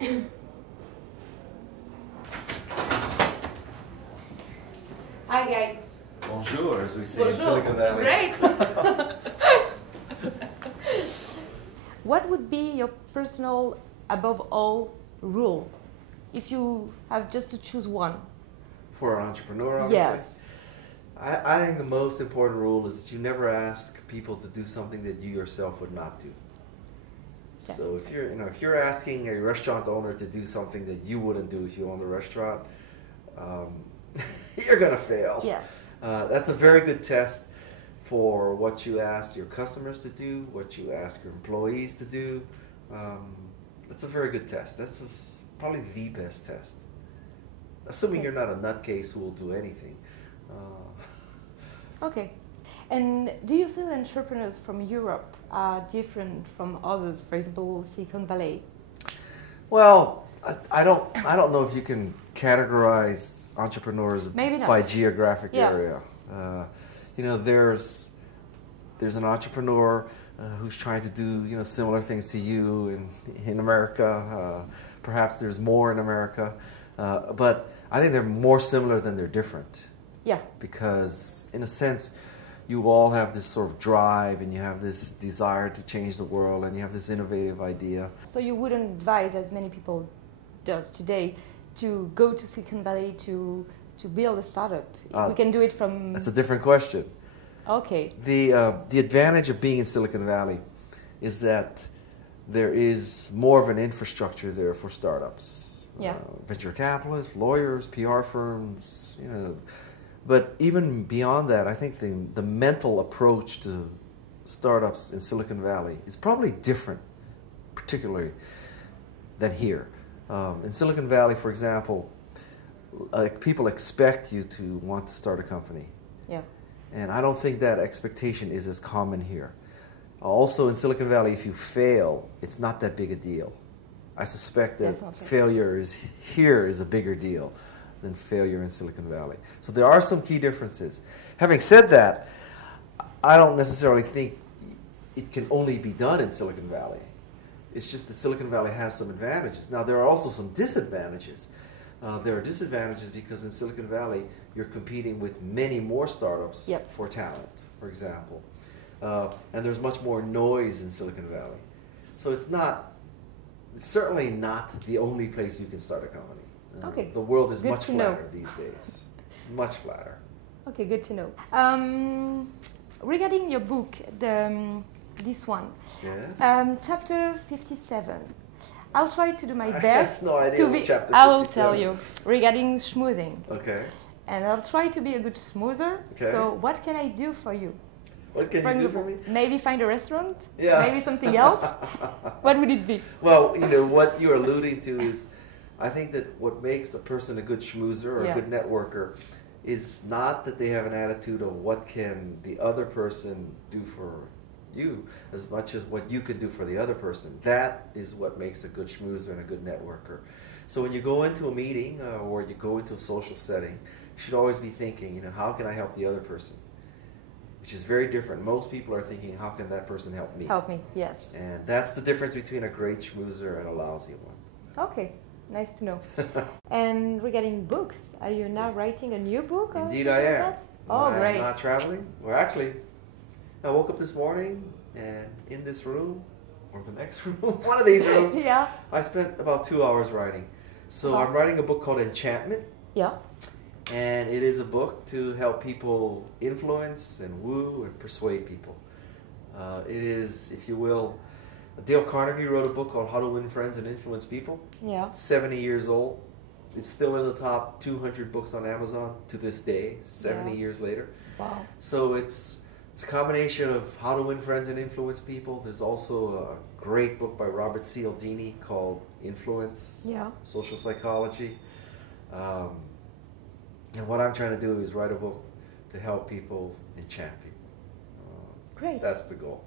Hi, Guy. Bonjour, as we say in Silicon Valley. Great. What would be your personal, above all, rule if you have just to choose one? For an entrepreneur, obviously? Yes. I think the most important rule is that you never ask people to do something that you yourself would not do. Yeah. So if you're asking a restaurant owner to do something that you wouldn't do if you owned a restaurant, you're gonna fail. Yes. That's a very good test for what you ask your customers to do, what you ask your employees to do. That's a very good test. That's probably the best test. Assuming you're not a nutcase who will do anything. Okay. And do you feel entrepreneurs from Europe are different from others, for example, Silicon Valley? Well, I don't know if you can categorize entrepreneurs by geographic area. There's an entrepreneur who's trying to do similar things to you in America. Perhaps there's more in America, but I think they're more similar than they're different. Yeah. Because in a sense, you all have this sort of drive, and you have this desire to change the world, and you have this innovative idea. So you wouldn't advise, as many people does today, to go to Silicon Valley to build a startup? We can do it from... That's a different question. Okay. The advantage of being in Silicon Valley is that there is more of an infrastructure there for startups. Yeah. Venture capitalists, lawyers, PR firms, But even beyond that, I think the mental approach to startups in Silicon Valley is probably different, particularly than here. In Silicon Valley, for example, people expect you to want to start a company. Yeah. And I don't think that expectation is as common here. Also in Silicon Valley, if you fail, it's not that big a deal. I suspect that failure here is a bigger deal than failure in Silicon Valley. So there are some key differences. Having said that, I don't necessarily think it can only be done in Silicon Valley. It's just that Silicon Valley has some advantages. Now, there are also some disadvantages. There are disadvantages because in Silicon Valley, you're competing with many more startups for talent, for example. And there's much more noise in Silicon Valley. So it's certainly not the only place you can start a company. Okay. The world is Good much flatter these days. It's much flatter. Okay, good to know. Regarding your book, this one, yes. Chapter 57. I'll try to do my best. I have no idea what chapter 57. I will tell you regarding schmoozing. Okay. And I'll try to be a good schmoozer. Okay. So what can I do for you? What can you do for me? Maybe find a restaurant? Yeah. Maybe something else? What would it be? Well, what you're alluding to is, I think that what makes a person a good schmoozer or a good networker is not that they have an attitude of what can the other person do for you as much as what you can do for the other person. That is what makes a good schmoozer and a good networker. So when you go into a meeting or you go into a social setting, you should always be thinking, how can I help the other person? Which is very different. Most people are thinking, how can that person help me? Help me, yes. And that's the difference between a great schmoozer and a lousy one. Okay. Nice to know. And regarding books, are you now writing a new book? Indeed I am. Oh, great. I'm not traveling. Well, actually, I woke up this morning and in this room, or the next room, one of these rooms, I spent about 2 hours writing. So I'm writing a book called Enchantment. Yeah. And it is a book to help people influence and woo and persuade people. It is, if you will, Dale Carnegie wrote a book called How to Win Friends and Influence People. Yeah. 70 years old. It's still in the top 200 books on Amazon to this day, 70 years later. Wow. So it's a combination of how to win friends and influence people. There's also a great book by Robert Cialdini called Influence, Social Psychology. And what I'm trying to do is write a book to help people enchant people. Great. That's the goal.